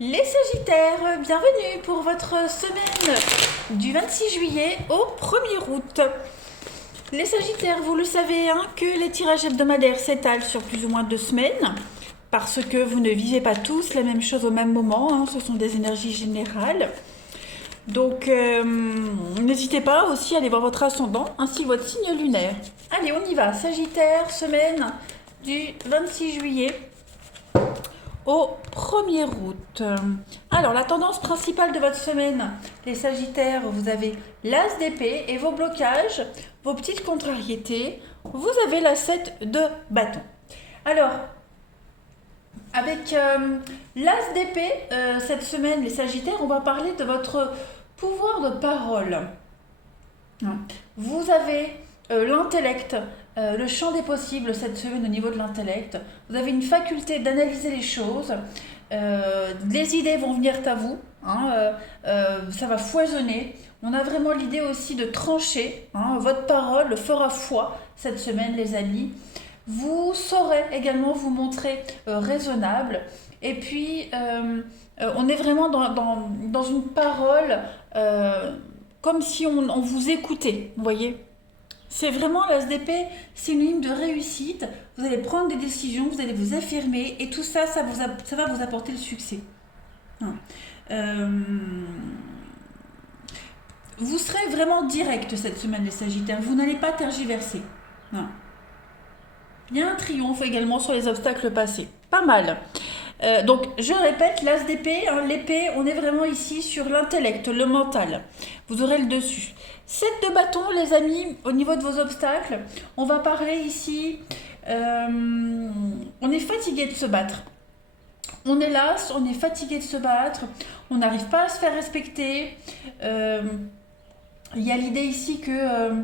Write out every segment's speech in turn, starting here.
Les Sagittaires, bienvenue pour votre semaine du 26 juillet au 1er août. Les Sagittaires, vous le savez, hein, que les tirages hebdomadaires s'étalent sur plus ou moins 2 semaines, parce que vous ne vivez pas tous la même chose au même moment, hein, ce sont des énergies générales. Donc, n'hésitez pas aussi à aller voir votre ascendant, ainsi que votre signe lunaire. Allez, on y va. Sagittaire, semaine du 26 juillet au 1er août. Alors, la tendance principale de votre semaine, les Sagittaires, vous avez l'As d'épée et vos blocages, vos petites contrariétés. Vous avez la 7 de bâton. Alors, avec l'As d'épée, cette semaine, les Sagittaires, on va parler de votre pouvoir de parole. Vous avez l'intellect, le champ des possibles cette semaine au niveau de l'intellect. Vous avez une faculté d'analyser les choses. Les idées vont venir à vous. Ça va foisonner. On a vraiment l'idée aussi de trancher. Votre parole fera foi cette semaine, les amis. Vous saurez également vous montrer raisonnable. Et puis, on est vraiment dans une parole comme si on vous écoutait, vous voyez. C'est vraiment l'As d'épée, synonyme de réussite. Vous allez prendre des décisions, vous allez vous affirmer, et tout ça, ça va vous apporter le succès. Euh, vous serez vraiment direct cette semaine, les Sagittaires. Vous n'allez pas tergiverser. Il y a un triomphe également sur les obstacles passés. Pas mal. Donc, je répète, l'As d'épée, l'épée, on est vraiment ici sur l'intellect, le mental. Vous aurez le dessus. 7 de bâton, les amis, au niveau de vos obstacles, on va parler ici. On est fatigué de se battre. On est las, on est fatigué de se battre. On n'arrive pas à se faire respecter. Il y a l'idée ici que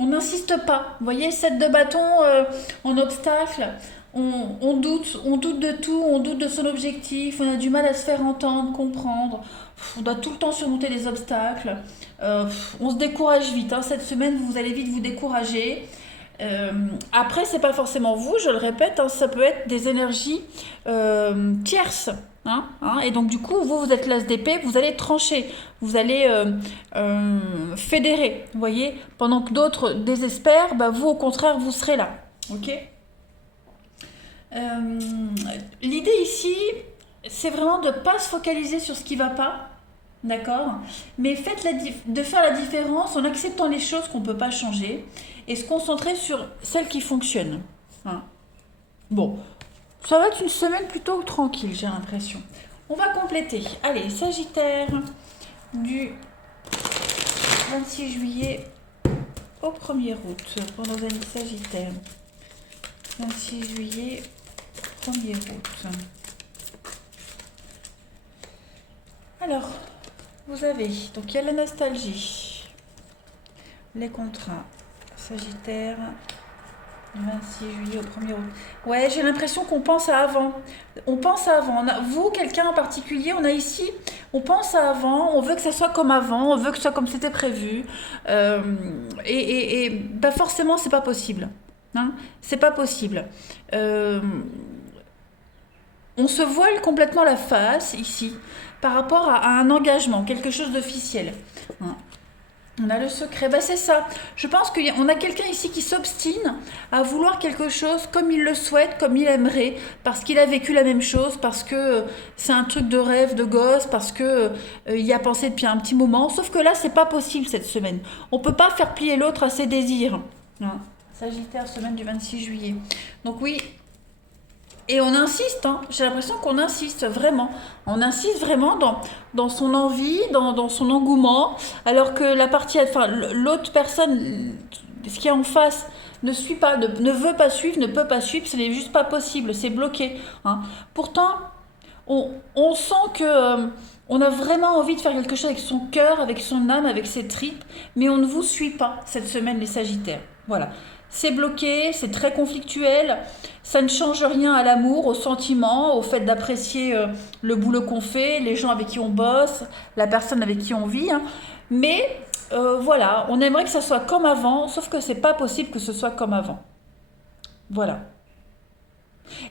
on n'insiste pas. Vous voyez, 7 de bâton en obstacle, on doute de tout, on doute de son objectif, on a du mal à se faire entendre, comprendre. On doit tout le temps surmonter les obstacles. On se décourage vite. Cette semaine, vous allez vite vous décourager. Après, c'est pas forcément vous, je le répète, ça peut être des énergies tierces. Et donc du coup, vous êtes l'As d'épée, vous allez trancher, vous allez fédérer, vous voyez, pendant que d'autres désespèrent, vous au contraire, vous serez là, ok. L'idée ici, c'est vraiment de ne pas se focaliser sur ce qui ne va pas, d'accord, mais de faire la différence en acceptant les choses qu'on ne peut pas changer et se concentrer sur celles qui fonctionnent. Bon, ça va être une semaine plutôt tranquille, j'ai l'impression. On va compléter. Allez, Sagittaire, du 26 juillet au 1er août, pour nos amis Sagittaires. 26 juillet, 1er août. Alors, vous avez, donc il y a la nostalgie, les contrats, Sagittaire, du 26 juillet au 1er août. Ouais, j'ai l'impression qu'on pense à avant. On pense à avant. Vous, quelqu'un en particulier, on a ici, on pense à avant, on veut que ça soit comme avant, on veut que ce soit comme c'était prévu. Forcément, c'est pas possible. C'est pas possible. On se voile complètement la face ici par rapport à un engagement, quelque chose d'officiel. On a le secret, c'est ça. Je pense qu'on a quelqu'un ici qui s'obstine à vouloir quelque chose comme il le souhaite, comme il aimerait, parce qu'il a vécu la même chose, parce que c'est un truc de rêve, de gosse, parce que il y a pensé depuis un petit moment. Sauf que là, c'est pas possible cette semaine. On peut pas faire plier l'autre à ses désirs. Sagittaire, semaine du 26 juillet. Donc oui. Et on insiste, j'ai l'impression qu'on insiste vraiment. On insiste vraiment dans son envie, dans son engouement, alors que l'autre personne, ce qui est en face, ne suit pas, ne veut pas suivre, ne peut pas suivre, ce n'est juste pas possible, c'est bloqué. Pourtant, on sent que on a vraiment envie de faire quelque chose avec son cœur, avec son âme, avec ses tripes, mais on ne vous suit pas cette semaine, les Sagittaires. Voilà. C'est bloqué, c'est très conflictuel, ça ne change rien à l'amour, au sentiment, au fait d'apprécier le boulot qu'on fait, les gens avec qui on bosse, la personne avec qui on vit. Mais voilà, on aimerait que ça soit comme avant, sauf que c'est pas possible que ce soit comme avant. Voilà.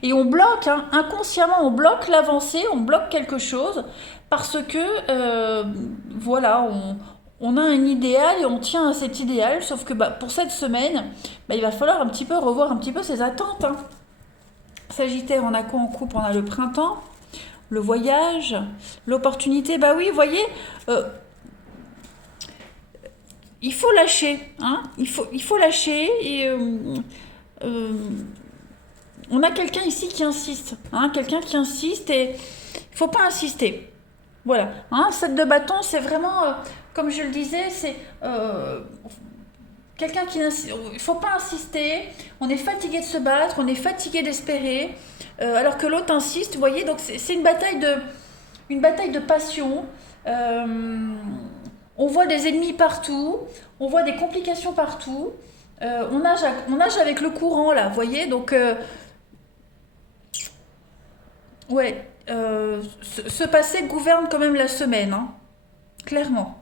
Et on bloque, hein, inconsciemment, on bloque l'avancée, on bloque quelque chose parce que, voilà, on a un idéal et on tient à cet idéal, sauf que bah, pour cette semaine, bah, il va falloir un petit peu revoir un petit peu ses attentes, hein. Sagittaire, on a quoi en couple? On a le printemps, le voyage, l'opportunité. Bah oui, vous voyez, euh, il faut lâcher, hein, il faut lâcher et euh, on a quelqu'un ici qui insiste, hein, quelqu'un qui insiste et il faut pas insister. Voilà, hein, 7 de bâton, c'est vraiment, comme je le disais, c'est quelqu'un qui insiste. Il ne faut pas insister. On est fatigué de se battre, on est fatigué d'espérer, alors que l'autre insiste. Vous voyez, donc c'est une bataille de passion. Euh, on voit des ennemis partout, on voit des complications partout. On nage avec le courant là, vous voyez, donc ouais, ce passé gouverne quand même la semaine, hein, clairement.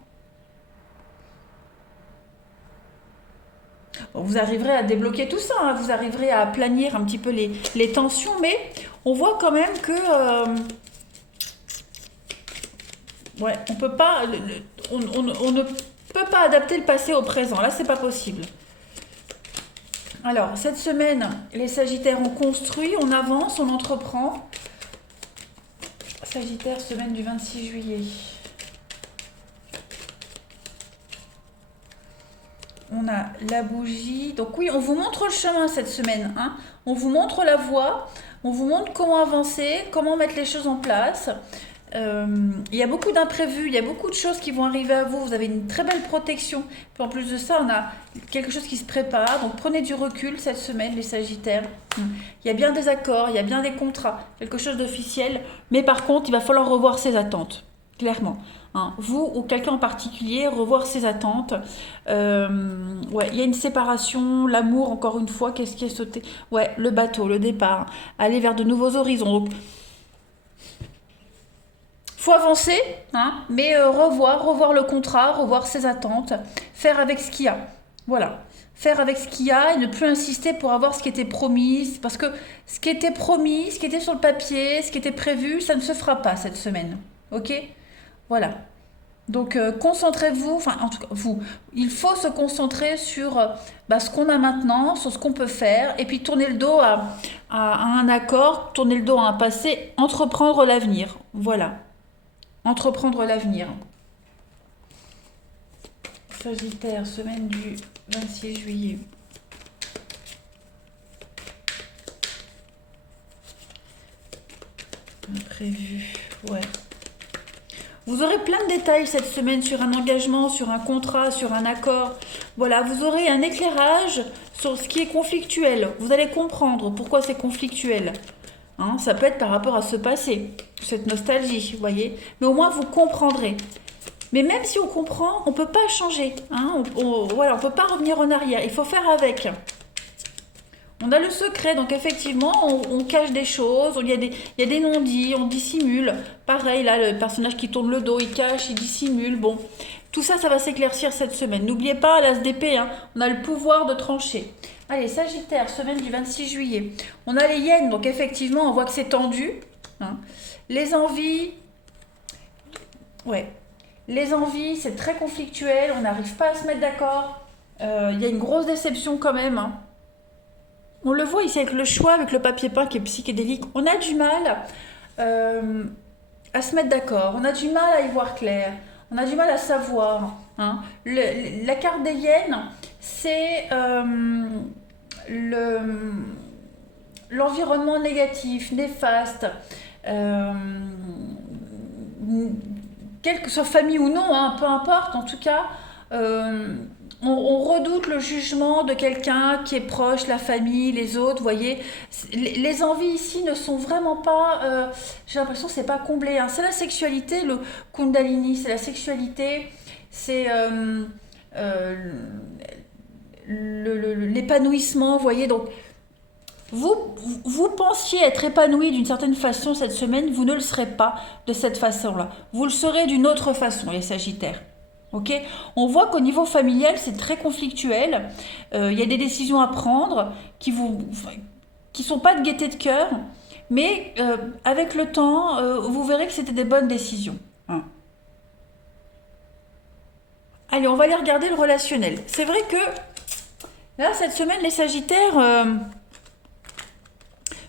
Bon, vous arriverez à débloquer tout ça, hein, vous arriverez à planir un petit peu les tensions, mais on voit quand même que ouais, on peut pas, on ne peut pas adapter le passé au présent. Là, c'est pas possible. Alors, cette semaine, les Sagittaires ont construit, on avance, on entreprend. Sagittaire, semaine du 26 juillet. On a la bougie. Donc oui, on vous montre le chemin cette semaine, hein. On vous montre la voie, on vous montre comment avancer, comment mettre les choses en place. Il y a beaucoup d'imprévus, il y a beaucoup de choses qui vont arriver à vous. Vous avez une très belle protection. Puis en plus de ça, on a quelque chose qui se prépare. Donc prenez du recul cette semaine, les Sagittaires. Il y a bien des accords, il y a bien des contrats, quelque chose d'officiel. Mais par contre, il va falloir revoir ses attentes, clairement, hein. Vous ou quelqu'un en particulier, revoir ses attentes. Ouais, il y a une séparation, l'amour, encore une fois, qu'est-ce qui est sauté? Ouais, le bateau, le départ, aller vers de nouveaux horizons. Donc, faut avancer, hein, mais revoir le contrat, revoir ses attentes, faire avec ce qu'il y a. Voilà. Faire avec ce qu'il y a et ne plus insister pour avoir ce qui était promis. Parce que ce qui était promis, ce qui était sur le papier, ce qui était prévu, ça ne se fera pas cette semaine. Ok? Voilà. Donc concentrez-vous, enfin en tout cas vous, il faut se concentrer sur bah, ce qu'on a maintenant, sur ce qu'on peut faire, et puis tourner le dos à un accord, tourner le dos à un passé, entreprendre l'avenir. Voilà. Entreprendre l'avenir. Sagittaire, semaine du 26 juillet. Prévu, ouais. Vous aurez plein de détails cette semaine sur un engagement, sur un contrat, sur un accord. Voilà, vous aurez un éclairage sur ce qui est conflictuel. Vous allez comprendre pourquoi c'est conflictuel. Hein, ça peut être par rapport à ce passé, cette nostalgie, vous voyez. Mais au moins, vous comprendrez. Mais même si on comprend, on ne peut pas changer, hein. Voilà, on ne peut pas revenir en arrière. Il faut faire avec. On a le secret, donc effectivement, on cache des choses, il y a des non-dits, on dissimule. Pareil, là, le personnage qui tourne le dos, il cache, il dissimule. Bon, tout ça, ça va s'éclaircir cette semaine. N'oubliez pas, l'as d'épée, hein, on a le pouvoir de trancher. Allez, Sagittaire, semaine du 26 juillet. On a les hyènes, donc effectivement, on voit que c'est tendu, hein. Les envies, ouais. Les envies, c'est très conflictuel, on n'arrive pas à se mettre d'accord. Il y a une grosse déception quand même, hein. On le voit ici avec le choix, avec le papier peint qui est psychédélique. On a du mal à se mettre d'accord. On a du mal à y voir clair. On a du mal à savoir, hein. La carte des hyènes, c'est l'environnement négatif, néfaste. Euh, Quelle que soit famille ou non, hein, peu importe, en tout cas, on redoute le jugement de quelqu'un qui est proche, la famille, les autres, vous voyez. Les envies ici ne sont vraiment pas, j'ai l'impression que c'est pas comblé, hein. C'est la sexualité, le Kundalini, c'est la sexualité, c'est euh, l'épanouissement, vous voyez. Donc, vous pensiez être épanoui d'une certaine façon cette semaine, vous ne le serez pas de cette façon-là. Vous le serez d'une autre façon, les Sagittaires. Ok, on voit qu'au niveau familial, c'est très conflictuel. Il y a des décisions à prendre qui sont pas de gaieté de cœur, mais avec le temps, vous verrez que c'était des bonnes décisions. Hein. Allez, on va aller regarder le relationnel. C'est vrai que là, cette semaine, les Sagittaires,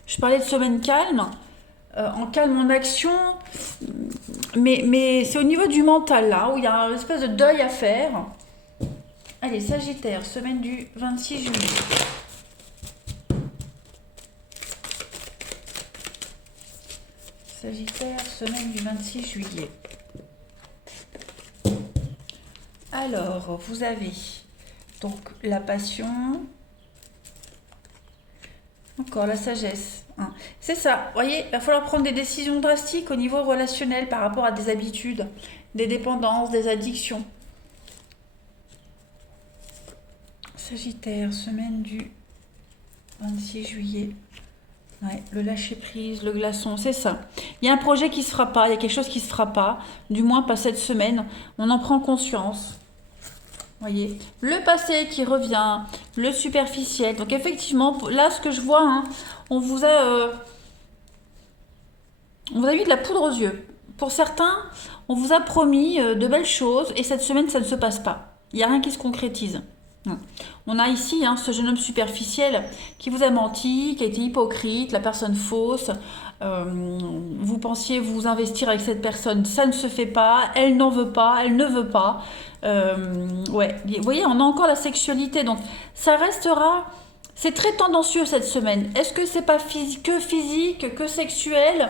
je parlais de semaine calme, en calme en action, mais c'est au niveau du mental, là, où il y a une espèce de deuil à faire. Allez, Sagittaire, semaine du 26 juillet. Sagittaire, semaine du 26 juillet. Alors, vous avez donc la passion, encore la sagesse. Hein. C'est ça, vous voyez, il va falloir prendre des décisions drastiques au niveau relationnel par rapport à des habitudes, des dépendances, des addictions. Sagittaire, semaine du 26 juillet. Ouais, le lâcher prise, le glaçon, c'est ça. Il y a un projet qui se fera pas, il y a quelque chose qui se fera pas, du moins pas cette semaine. On en prend conscience. Voyez, le passé qui revient, le superficiel. Donc effectivement, là ce que je vois, hein, on vous a mis de la poudre aux yeux. Pour certains, on vous a promis de belles choses et cette semaine ça ne se passe pas. Il n'y a rien qui se concrétise. On a ici ce jeune homme superficiel qui vous a menti, qui a été hypocrite, la personne fausse. Vous pensiez vous investir avec cette personne, ça ne se fait pas, elle n'en veut pas, elle ne veut pas. Ouais, vous voyez, on a encore la sexualité, donc ça restera. C'est très tendancieux cette semaine. Est-ce que c'est pas que physique, que sexuel,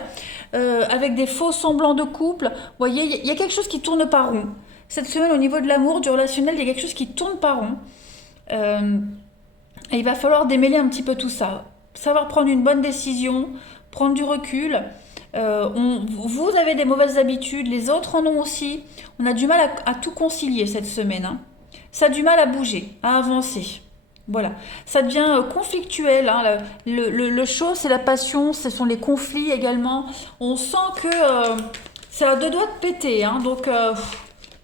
avec des faux semblants de couple? Vous voyez, il y a quelque chose qui tourne pas rond. Cette semaine, au niveau de l'amour, du relationnel, il y a quelque chose qui tourne pas rond. Et il va falloir démêler un petit peu tout ça. Savoir prendre une bonne décision, prendre du recul. Vous avez des mauvaises habitudes, les autres en ont aussi. On a du mal à tout concilier cette semaine. Hein. Ça a du mal à bouger, à avancer. Voilà. Ça devient conflictuel. Hein. Le chaud, c'est la passion, ce sont les conflits également. On sent que ça a deux doigts de péter. Hein. Donc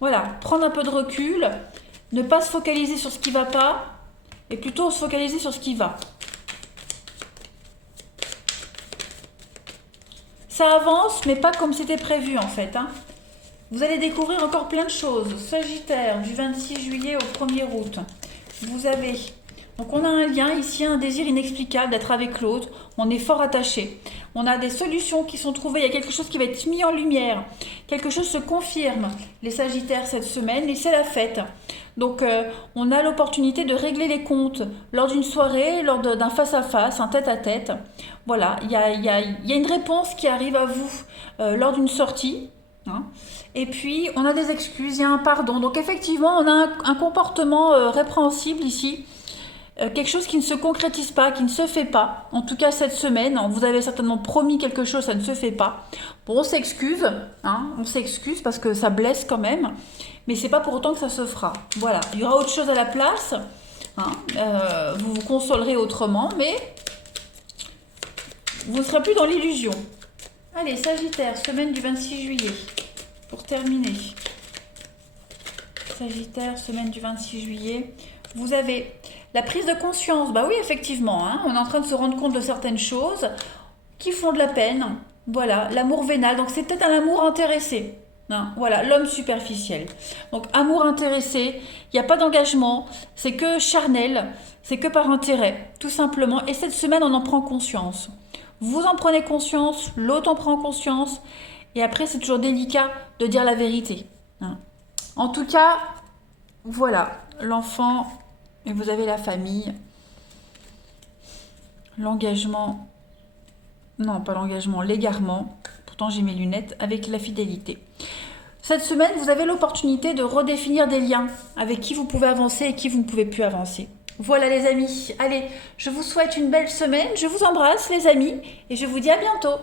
voilà, prendre un peu de recul. Ne pas se focaliser sur ce qui ne va pas, et plutôt se focaliser sur ce qui va. Ça avance, mais pas comme c'était prévu en fait. Hein. Vous allez découvrir encore plein de choses. Sagittaire, du 26 juillet au 1er août. Vous avez... Donc on a un lien ici, un désir inexplicable d'être avec l'autre. On est fort attaché. On a des solutions qui sont trouvées. Il y a quelque chose qui va être mis en lumière. Quelque chose se confirme. Les Sagittaires cette semaine, et c'est la fête. Donc on a l'opportunité de régler les comptes lors d'une soirée, lors d'un face-à-face, un tête-à-tête. Voilà, il y a une réponse qui arrive à vous lors d'une sortie. Hein. Et puis on a des excuses, il y a un pardon. Donc effectivement, on a un comportement répréhensible ici. Quelque chose qui ne se concrétise pas, qui ne se fait pas. En tout cas cette semaine, vous avez certainement promis quelque chose, ça ne se fait pas. Bon, on s'excuse, hein, on s'excuse parce que ça blesse quand même, mais c'est pas pour autant que ça se fera. Voilà, il y aura autre chose à la place. Hein, vous vous consolerez autrement, mais vous ne serez plus dans l'illusion. Allez, Sagittaire, semaine du 26 juillet, pour terminer. Sagittaire, semaine du 26 juillet. Vous avez la prise de conscience. Bah oui, effectivement, hein, on est en train de se rendre compte de certaines choses qui font de la peine. Voilà, l'amour vénal. Donc c'est peut-être un amour intéressé. Hein, voilà, l'homme superficiel. Donc amour intéressé, il n'y a pas d'engagement, c'est que charnel, c'est que par intérêt, tout simplement. Et cette semaine, on en prend conscience. Vous en prenez conscience, l'autre en prend conscience. Et après, c'est toujours délicat de dire la vérité. Hein. En tout cas, voilà, l'enfant... Et vous avez la famille, l'engagement, non pas l'engagement, l'égarement, pourtant j'ai mes lunettes, avec la fidélité. Cette semaine, vous avez l'opportunité de redéfinir des liens avec qui vous pouvez avancer et qui vous ne pouvez plus avancer. Voilà les amis, allez, je vous souhaite une belle semaine, je vous embrasse les amis et je vous dis à bientôt.